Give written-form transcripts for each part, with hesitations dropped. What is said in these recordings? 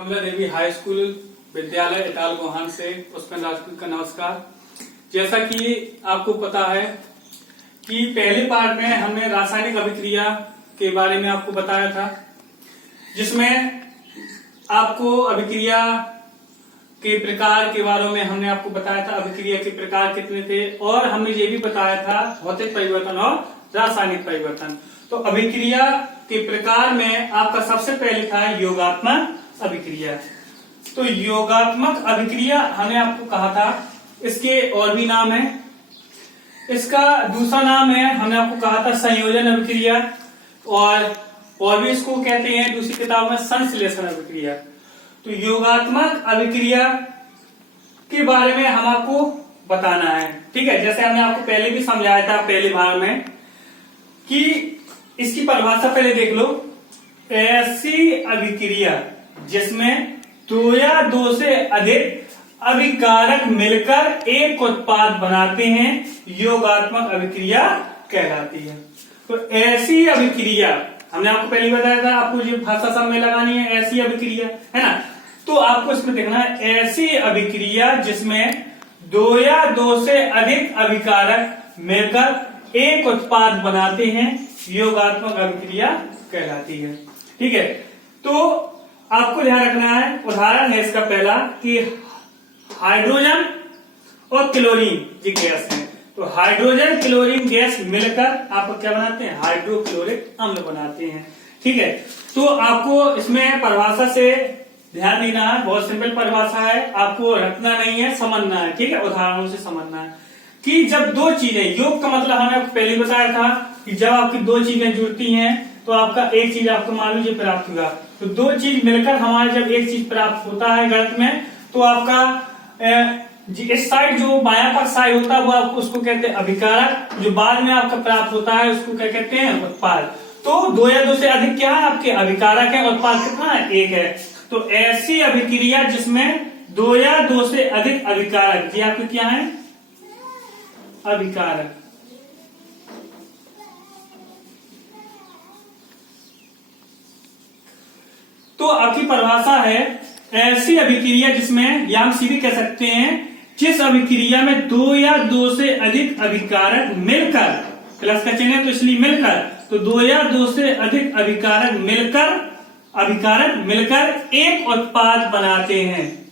कमला देवी high school विद्यालय इटाल Gohan से पुष्पेंद्र राजपूत का नमस्कार। जैसा कि आपको पता है कि पहले पार्ट में हमने रासायनिक अभिक्रिया के बारे में आपको बताया था, जिसमें आपको अभिक्रिया के प्रकार के बारे में हमने आपको बताया था। अभिक्रिया के प्रकार कितने थे और हमने ये भी बताया था भौतिक परिवर्तन और रासायनिक परिवर्तन। तो अभिक्रिया के प्रकार में आपका सबसे पहले था योगात्मक अभिक्रिया। तो योगात्मक अभिक्रिया हमने आपको कहा था, इसके और भी नाम है। इसका दूसरा नाम है, हमने आपको कहा था संयोजन अभिक्रिया, और भी इसको कहते हैं दूसरी किताब में संश्लेषण अभिक्रिया। तो योगात्मक अभिक्रिया के बारे में हम आपको बताना है, ठीक है। जैसे हमने आपको पहले भी समझाया था पहले भाग में कि इसकी परिभाषा पहले देख लो। ऐसी अभिक्रिया जिसमें दो या दो से अधिक अभिकारक मिलकर एक उत्पाद बनाते हैं, योगात्मक अभिक्रिया कहलाती है। तो ऐसी अभिक्रिया हमने आपको पहले बताया था, आपको जो भाषा सब में लगानी है ऐसी अभिक्रिया, है ना। तो आपको इसमें देखना है ऐसी अभिक्रिया जिसमें दो या दो से अधिक अभिकारक मिलकर एक उत्पाद बनाते हैं, योगात्मक अभिक्रिया कहलाती है, ठीक है। तो आपको ध्यान रखना है, उदाहरण है इसका पहला कि हाइड्रोजन और क्लोरीन ये गैस है। तो हाइड्रोजन क्लोरीन गैस मिलकर आपको क्या बनाते हैं, हाइड्रोक्लोरिक अम्ल बनाते हैं, ठीक है। तो आपको इसमें परिभाषा से ध्यान देना है, बहुत सिंपल परिभाषा है, आपको रखना नहीं है, समझना है, ठीक है। उदाहरणों से समझना है कि जब दो चीजें, योग का मतलब हमने आपको पहले बताया था कि जब आपकी दो चीजें जुड़ती हैं तो आपका एक चीज आपको मान लीजिए प्राप्त होगा। तो दो चीज मिलकर हमारे जब एक चीज प्राप्त होता है गणित में, तो आपका इस साइड जो बायां पक्ष साइड होता है वो आपको उसको कहते हैं अभिकारक, जो बाद में आपका प्राप्त होता है उसको क्या कहते हैं, उत्पाद। तो दो या दो से अधिक क्या है आपके अभिकारक है, उत्पाद कितना है, एक है। तो ऐसी अभिक्रिया जिसमें दो या दो से अधिक अभिकारक, ये आपके क्या है, अभिकारक, तो आपकी परिभाषा है ऐसी अभिक्रिया जिसमें, या हम सीधे कह सकते हैं जिस अभिक्रिया में दो या दो से अधिक अभिकारक मिलकर, प्लस का चिन्ह है तो इसलिए मिलकर, तो दो या दो से अधिक अभिकारक मिलकर एक उत्पाद बनाते हैं।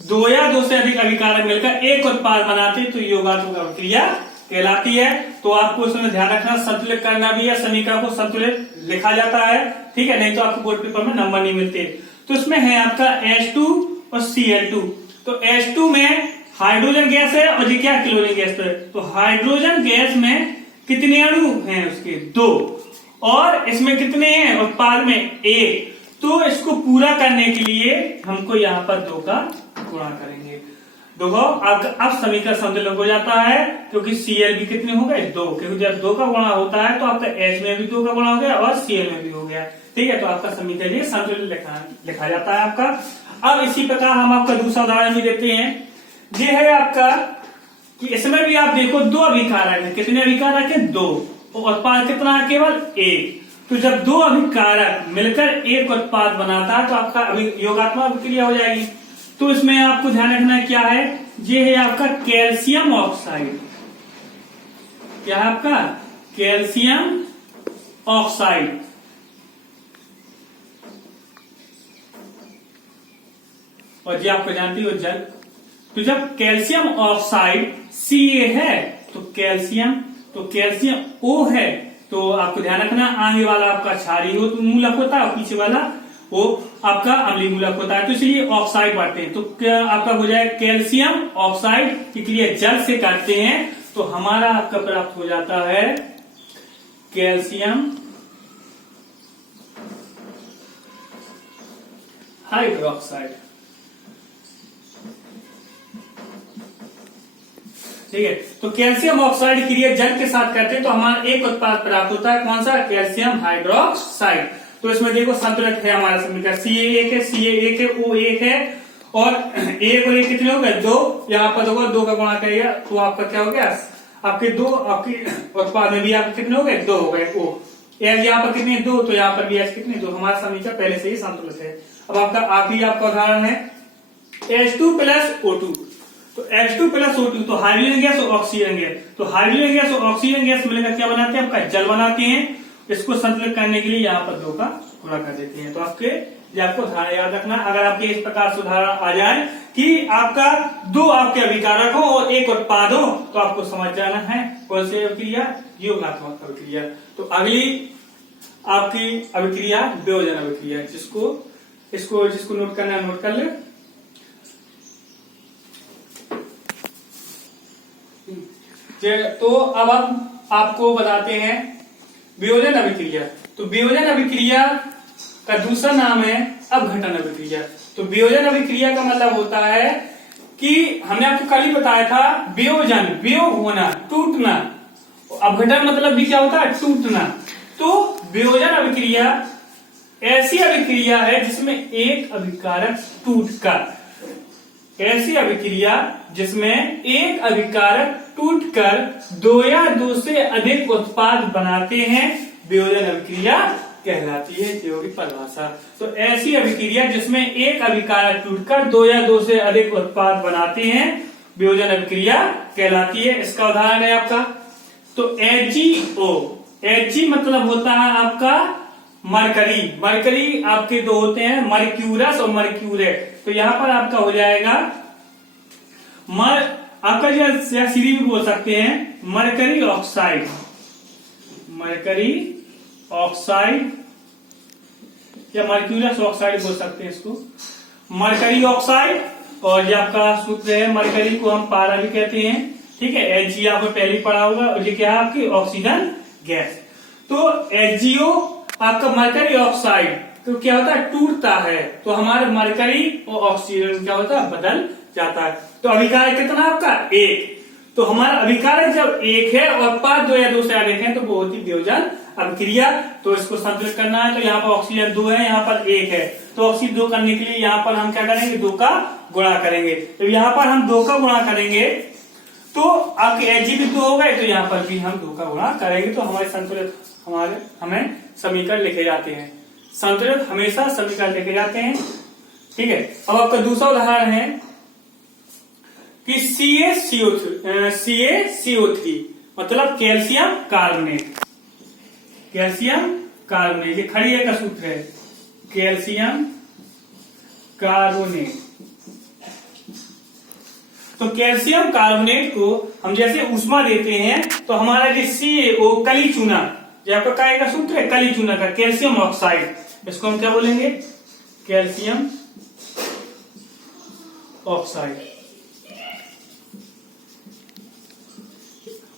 दो या दो से अधिक अभिकारक मिलकर एक उत्पाद बनाते हैं, तो योगात्मक अभिक्रिया कहलाती है। तो आपको इसमें ध्यान रखना, संतुलित करना भी है, समीकरण को संतुलित लिखा जाता है, ठीक है, नहीं तो आपको बोर्ड पेपर में नंबर नहीं मिलते। तो इसमें है आपका H2 और Cl2। तो H2 में हाइड्रोजन गैस है और ये क्या, क्लोरीन गैस है। तो हाइड्रोजन गैस में कितने अणु हैं उसके, दो, और इसमें कितने हैं उत्पाद में, एक। तो इसको पूरा करने के लिए हमको यहाँ पर दो का गुणा करेंगे। देखो अब समीकरण संतुलित हो जाता है, क्योंकि Cl भी कितने हो गए, दो, क्योंकि जब दो का गुणा होता है तो आपका H में भी दो का गुणा हो गया और Cl में भी हो गया, ठीक है। तो आपका समीकरण ये संतुलित लिखा जाता है आपका। अब इसी प्रकार हम आपका दूसरा उदाहरण भी देते हैं। ये है आपका कि इसमें भी आप देखो दो अभिकारक है, कितने अभिकारक है, दो, और उत्पाद कितना है, केवल एक। तो जब दो अभिकारक मिलकर एक उत्पाद बनाता है तो आपका योगात्मक अभिक्रिया हो जाएगी। तो इसमें आपको ध्यान रखना क्या है, ये है आपका कैल्शियम ऑक्साइड। क्या है आपका, कैल्शियम ऑक्साइड। और ये आपको जानती हो जल। तो जब कैल्शियम ऑक्साइड Ca है तो कैल्शियम O है, तो आपको ध्यान रखना आगे वाला आपका क्षारीय मूलक होता है और पीछे वाला वो आपका अम्लीय मूलक होता है, तो इसलिए ऑक्साइड बांटते हैं। तो क्या आपका हो जाए, कैल्शियम ऑक्साइड की क्रिया जल से करते हैं तो हमारा आपका प्राप्त हो जाता है कैल्शियम हाइड्रोक्साइड, ठीक है। तो कैल्शियम ऑक्साइड क्रिया जल के साथ करते हैं तो हमारा एक उत्पाद प्राप्त होता है, कौन सा, कैल्शियम हाइड्रोक्साइड। तो इसमें देखो संतुलित है हमारा समीकरण, Ca एक है, O एक है, और एक और एक कितने हो गए, दो। यहाँ पर देखो दो का गुणा करिएगा तो आपका क्या हो गया, आपके दो, आपके उत्पाद में भी आपके कितने हो गए, दो हो गए, O। एच यहाँ पर कितने 2, तो यहाँ पर भी एच कितने 2, हमारा समीकरण पहले से ही संतुलित है। अब आपका आखिरी आपका उदाहरण है H2 प्लस O2। तो H2 प्लस O2 तो हाइड्रोजन गैस और ऑक्सीजन गैस, तो हाइड्रोजन गैस और ऑक्सीजन गैस मिलकर क्या बनाते हैं, आपका जल बनाते हैं। इसको संतुलित करने के लिए यहाँ पर 2 का गुणा कर देते हैं। तो आपको उदाहरण याद रखना, अगर आपके इस प्रकार से उदाहरण आ जाए कि आपका 2 आपके अभिकारक हो और 1 उत्पाद हो, तो आपको समझ जाना है कौन सी अभिक्रिया, योगात्मक अभिक्रिया। तो अगली आपकी अभिक्रिया वियोजन अभिक्रिया, जिसको नोट करना है नोट कर ले। तो अब आपको बताते हैं वियोजन अभिक्रिया। तो वियोजन अभिक्रिया का दूसरा नाम है अपघटन अभिक्रिया। तो वियोजन अभिक्रिया का मतलब होता है कि हमने आपको कल ही बताया था, वियोजन वियोग होना, टूटना। अपघटन मतलब भी क्या होता है, टूटना। तो वियोजन अभिक्रिया ऐसी अभिक्रिया है जिसमें एक अभिकारक टूटकर, ऐसी अभिक्रिया जिसमें एक अभिकारक टूटकर 2 या 2 से अधिक उत्पाद बनाते हैं, वियोजन अभिक्रिया कहलाती है। ये होगी परिभाषा। तो ऐसी अभिक्रिया जिसमें एक अभिकारक टूटकर 2 या 2 से अधिक उत्पाद बनाते हैं, वियोजन अभिक्रिया कहलाती है। इसका उदाहरण है आपका तो HgO। Hg मतलब होता है आपका मरकरी। मरकरी आपके 2 होते हैं, मर्क्यूरस और मर्क्यूरेट। तो यहां पर आपका हो जाएगा आपका जो सीरी भी बोल सकते हैं मरकरी ऑक्साइड, मरकरी ऑक्साइड या मर्क्यूरस ऑक्साइड बोल सकते हैं इसको, मरकरी ऑक्साइड। और ये आपका सूत्र है, मरकरी को हम पारा भी कहते हैं, ठीक है। Hg आपको पहले ही पढ़ा होगा। और ये क्या है आपकी ऑक्सीजन गैस। तो HgO आपका मरकरी ऑक्साइड तो क्या होता है, टूटता है। तो हमारे मरकरी और ऑक्सीजन क्या होता है, बदल जाता है। तो अभिकारक कितना आपका 1। तो हमारा अभिकारक जब 1 है और उत्पाद 2 या 2 से अधिक है तो वो होती वियोजन अभिक्रिया। तो इसको संतुलित करना है। तो यहाँ पर ऑक्सीजन 2 है, यहाँ पर 1 है। तो ऑक्सीजन 2 करने के लिए यहाँ पर हम क्या करेंगे, 2 का गुणा करेंगे। तो यहाँ पर हम 2 का गुणा करेंगे तो आपके Hg भी 2 हो गए, तो यहाँ पर भी हम 2 का गुणा करेंगे। तो हमारे संतुलित हमें समीकरण लिखे जाते हैं। संतुलित हमेशा समीकरण लिखे जाते हैं, ठीक है। अब आपका दूसरा उदाहरण है कि CaCO3 मतलब कैल्शियम कार्बोनेट। कैल्शियम कार्बोनेट, ये खड़ी है का सूत्र है, कैल्शियम कार्बोनेट। तो कैल्शियम कार्बोनेट को हम जैसे ऊष्मा देते हैं तो हमारा जो CaO कली चूना, जो आपका काय का सूत्र है, कली चूना का, कैल्शियम ऑक्साइड, इसको हम क्या बोलेंगे, कैल्शियम ऑक्साइड।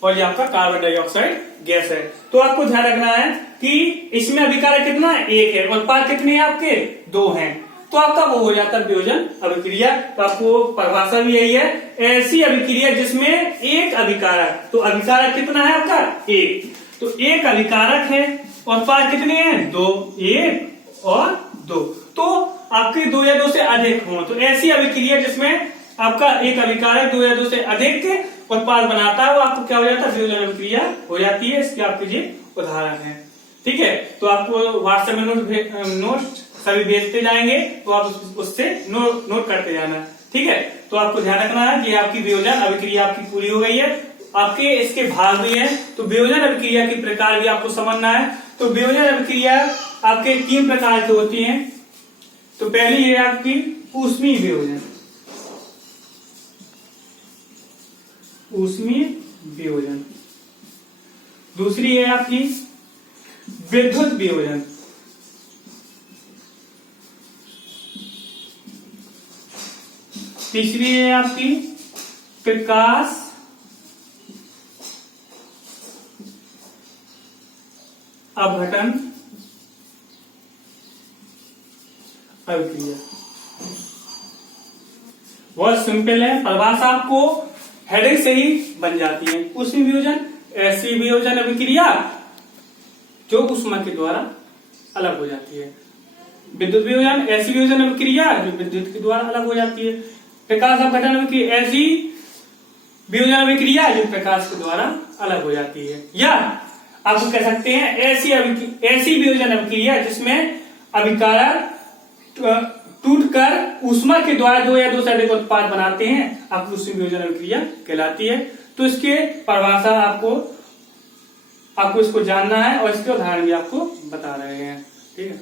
और ये आपका कार्बन डाइऑक्साइड गैस है। तो आपको ध्यान रखना है कि इसमें अभिकारक कितना है, 1 है, और उत्पाद कितने हैं आपके, 2 हैं। तो आपका वो हो जाता है वियोजन अभिक्रिया। तो आपको परिभाषा भी यही है, ऐसी अभिक्रिया जिसमें एक अभिकारक, तो अभिकारक कितना है आपका 1, तो एक अभिकारक है और उत्पाद कितने हैं 2, 1 और 2। तो आपके 2 या 2 से अधिक हो, तो ऐसी अभिक्रिया जिसमें आपका एक अभिकारक 2 या 2 से अधिक उत्पाद बनाता है, वो आपको क्या हो जाता है, वियोजन अभिक्रिया हो जाती है। इसके आपके ये उदाहरण है, ठीक है। तो आपको व्हाट्सएप में नोट सभी भेजते जाएंगे, तो आप उससे नोट करते जाना, ठीक है। तो आपको ध्यान रखना है कि आपकी वियोजन अभिक्रिया आपकी पूरी हो गई है। आपके इसके भाग भी हैं, तो वियोजन अभिक्रिया के प्रकार भी आपको समझना है। तो वियोजन अभिक्रिया आपके 3 प्रकार की होती हैं। तो पहली है आपकी ऊष्मीय वियोजन, ऊष्मीय वियोजन। दूसरी है आपकी विद्युत वियोजन, तीसरी है आपकी प्रकाश अपघटन अभिक्रिया। बहुत सिंपल है, परिभाषा आपको हेडिंग से ही बन जाती है। ऊष्मीय वियोजन ऐसी वियोजन अभिक्रिया जो ऊष्मा के द्वारा अलग हो जाती है। विद्युत वियोजन ऐसी वियोजन अभिक्रिया जो विद्युत के द्वारा अलग हो जाती है। प्रकाश अपघटन अभिक्रिया ऐसी वियोजन अभिक्रिया जो प्रकाश के द्वारा अलग हो जाती है। या आपको कह सकते हैं ऐसी वियोजन अभिक्रिया जिसमें अभिकारक टूटकर ऊष्मा के द्वारा दो या दो से अधिक उत्पाद बनाते हैं, आपको उसी वियोजन अभिक्रिया कहलाती है। तो इसके परिभाषा आपको इसको जानना है और इसके उदाहरण भी आपको बता रहे हैं। ठीक है,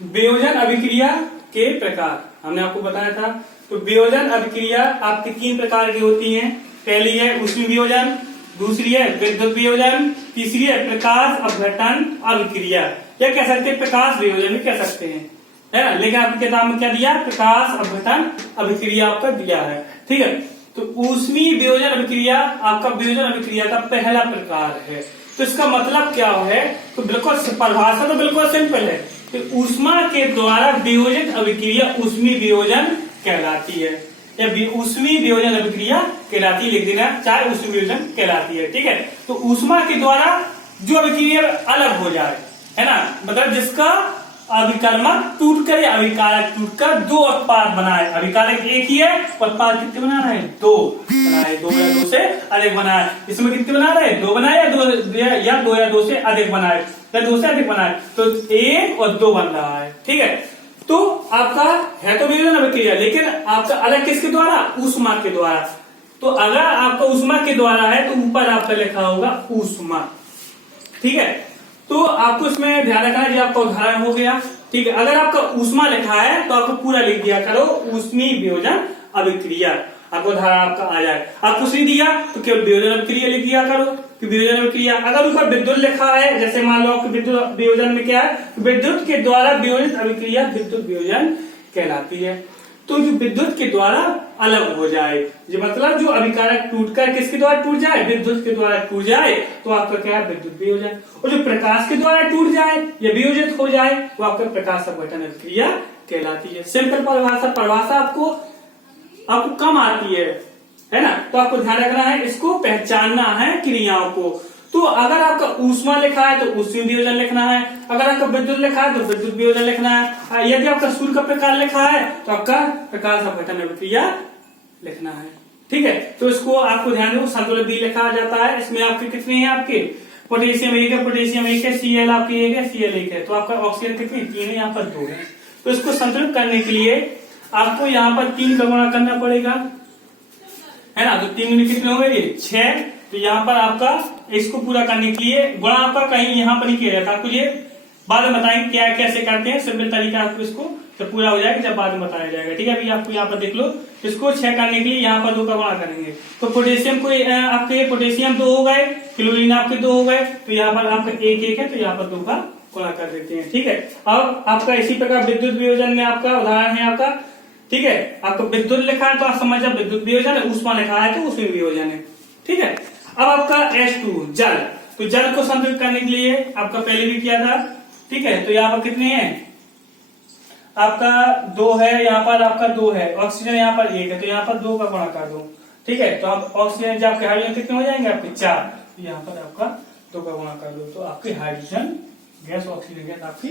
वियोजन अभिक्रिया के प्रकार हमने आपको बताया था। तो वियोजन अभिक्रिया आपकी 3 प्रकार की होती हैं। पहली है ऊष्मीय वियोजन, दूसरी है विद्युत वियोजन, तीसरी है प्रकाश अपघटन अभिक्रिया, या कह सकते हैं प्रकाश वियोजन भी कह सकते हैं, है ना। लेकिन आपकी किताब में क्या दिया, प्रकाश अपघटन अभिक्रिया आपका दिया है। ठीक है, तो ऊष्मीय वियोजन अभिक्रिया आपका वियोजन अभिक्रिया का पहला प्रकार है। तो इसका मतलब क्या है, तो बिल्कुल परिभाषा तो बिल्कुल सिंपल है कि ऊष्मा के द्वारा वियोजित अभिक्रिया ऊष्मीय वियोजन कहलाती है, या ऊष्मीय वियोजन अभिक्रिया कहलाती है। लिख देना, चाहे ऊष्मीय वियोजन कहलाती है। ठीक है, तो ऊष्मा के द्वारा जो अभिक्रिया अलग हो जाए, है ना, मतलब जिसका अभिकर्मक टूटकर या अभिकारक टूटकर दो उत्पाद बनाए। अभिकारक एक ही है, उत्पाद कितने बना रहे हैं, 2 बनाए, 2 या 2 से अधिक बनाए। इसमें कितने बना रहे हैं, 2 बनाए या 2 या 2 से अधिक बनाए, या 2 से अधिक बनाए, तो 1 और 2 बन रहा है। ठीक है, तो आपका है तो वियोजन अभिक्रिया, लेकिन आपका अलग किसके द्वारा, ऊष्मा के द्वारा। तो अगर आपका ऊष्मा के द्वारा है तो ऊपर आपका लिखा होगा ऊष्मा। ठीक है, तो आपको इसमें ध्यान रखना है, आपका उदाहरण हो गया। ठीक है, अगर आपका ऊष्मा लिखा है तो आपको पूरा लिख दिया करो ऊष्मीय वियोजन अभिक्रिया, आपको उदाहरण आपका आ जाए। आप कुछ नहीं दिया तो केवल वियोजन अभिक्रिया लिख दिया करो कि वियोजन अभिक्रिया। अगर ऊपर विद्युत लिखा है, जैसे मान लो आपके विद्युत वियोजन में क्या है, विद्युत के द्वारा वियोजित अभिक्रिया विद्युत वियोजन कहलाती है। तो जो विद्युत के द्वारा अलग हो जाए, जो मतलब जो अभिकारक टूटकर किसके द्वारा टूट जाए, विद्युत के द्वारा टूट जाए, तो आपका क्या है, विद्युत वियोजन। और जो प्रकाश के द्वारा टूट जाए या वियोजित हो जाए, वो आपका प्रकाश अपघटन अभिक्रिया कहलाती है। सिंपल परिभाषा आपको कम आती है ना, तो आपको ध्यान रखना है, इसको पहचानना है क्रियाओं को। तो अगर आपका ऊष्मा लिखा है तो ऊष्मीय वियोजन लिखना है, अगर आपका विद्युत लिखा है तो विद्युत वियोजन लिखना है, यदि आपका सूर्य का प्रकार लिखा है तो आपका प्रकाश अपघटन अभिक्रिया लिखना है। ठीक है, तो इसको आपको ध्यान दो, संतुलन भी लिखा जाता है। इसमें आपके कितने हैं, आपके पोटेशियम 1 है, पोटेशियम 1 है, Cl आपकी 1 है, Cl 1 है, तो आपका ऑक्सीजन कितनी 3 है, यहाँ पर 2 है। तो इसको संतुलित करने के लिए आपको यहाँ पर 3 का गुणा करना पड़ेगा, है ना। तो 3 कितने हो गए, 6। तो यहाँ पर आपका इसको पूरा करने के लिए गुणा आपका कहीं यहाँ पर नहीं किया जाता, आपको ये बाद में बताएंगे क्या कैसे करते हैं, सिंपल तरीका आपको इसको जब पूरा हो जाएगा जब बाद में बताया जाएगा। ठीक है, अभी आपको यहाँ पर देख लो, इसको 6 करने के लिए यहाँ पर 2 का गुणा करेंगे। तो पोटेशियम को आपके पोटेशियम 2 हो गए, क्लोरीन आपके 2 हो गए, तो यहाँ पर आपका 1 है, तो यहाँ पर 2 का गुणा कर देते हैं। ठीक है, अब आपका इसी प्रकार विद्युत वियोजन में आपका उदाहरण है आपका। ठीक है, आपको विद्युत लिखा है तो आप समझ जाओ विद्युत वियोजन है, ऊष्मा लिखा है तो ऊष्मीय वियोजन है। ठीक है, अब आपका H2 जल, तो जल को संतुलित करने के लिए आपका पहले भी किया था। ठीक है, तो यहाँ पर कितने हैं, आपका 2 है, यहाँ पर आपका 2 है, ऑक्सीजन यहाँ पर 1 है, तो यहाँ पर 2 का गुणा कर दो। ठीक है, तो आप ऑक्सीजन जब आपके हाइड्रोजन कितने हो जाएंगे, आपके 4, तो यहाँ पर आपका 2 का गुणा कर दो, तो आपकी हाइड्रोजन गैस ऑक्सीजन गैस आपकी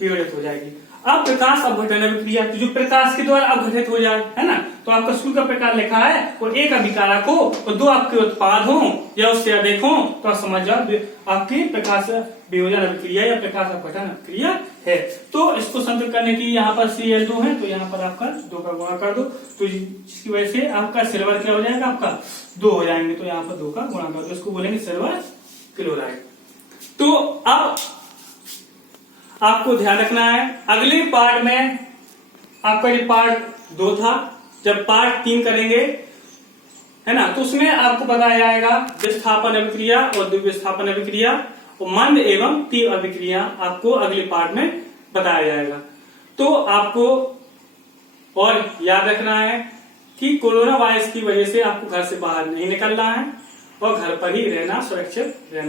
वियोजित हो जाएगी। अब प्रकाश अपघटन अभिक्रिया, तो जो प्रकाश के द्वारा अपघटित हो जाए, है ना, तो आपका सूर्य का प्रकार लिखा है और एक अभिकारक हो और 2 आपके उत्पाद हो या उससे अधिक हो, तो आप समझ जाओ आपकी प्रकाश वियोजन अभिक्रिया या प्रकाश अपघटन अभिक्रिया है। तो इसको संतुलित करने की यहाँ पर Cl2 है, तो यहाँ पर आपका 2 का गुणा कर दो, तो जिसकी वजह से आपका सिल्वर क्या हो जाएगा, आपका 2 हो जाएंगे, तो यहाँ पर 2 का गुणा कर दो, इसको बोलेंगे सिल्वर क्लोराइड। तो अब आपको ध्यान रखना है, अगले पार्ट में आपका ये पार्ट 2 था, जब पार्ट 3 करेंगे, है ना, तो उसमें आपको बताया जाएगा विस्थापन अभिक्रिया और द्विविस्थापन अभिक्रिया और मंद एवं तीव्र अभिक्रिया आपको अगले पार्ट में बताया जाएगा। तो आपको और याद रखना है कि कोरोना वायरस की वजह से आपको घर से बाहर नहीं निकलना है और घर पर ही रहना, सुरक्षित रहना।